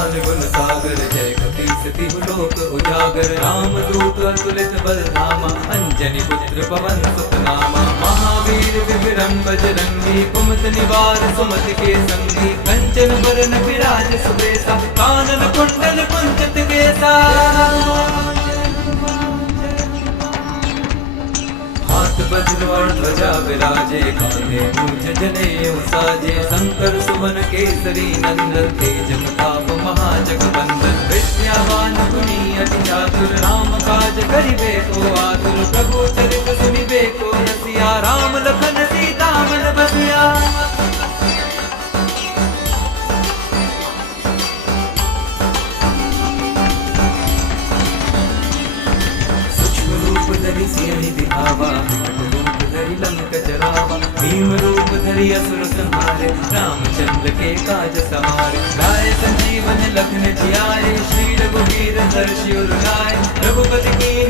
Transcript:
ज्ञान गुण सागर, जय कपीस तिहु लोक उजागर। राम दूत अतुलित बल धामा, अंजनी पुत्र पवन सुत नामा। महावीर विक्रम बजरंगी, कुमति निवार सुमति के संगी। कंचन बरन विराज सुबेसा, कानन कुंडल कुंचित केसा। हाथ वज्र और ध्वजा विराजे, कांधे मूंज जनेऊ साजे। शंकर सुमन केसरी नंदन, तेज प्रताप महाजगवंदन। विद्यावान गुणी अति चातुर, राम काज करिबे को आतुर। प्रभु चरित सुनिबे को रसिया, राम लखन सीता मन बसिया। धरि सियहि दिखावा, विकट रूप धरि लंक जरावा। भीम रूप धरि असुर संहारे, रामचंद्र के काज सवारे। लाए संजीवन लखन जियाए, श्री रघुवीर हर्षि उर लाए। रघुपति कीन्हि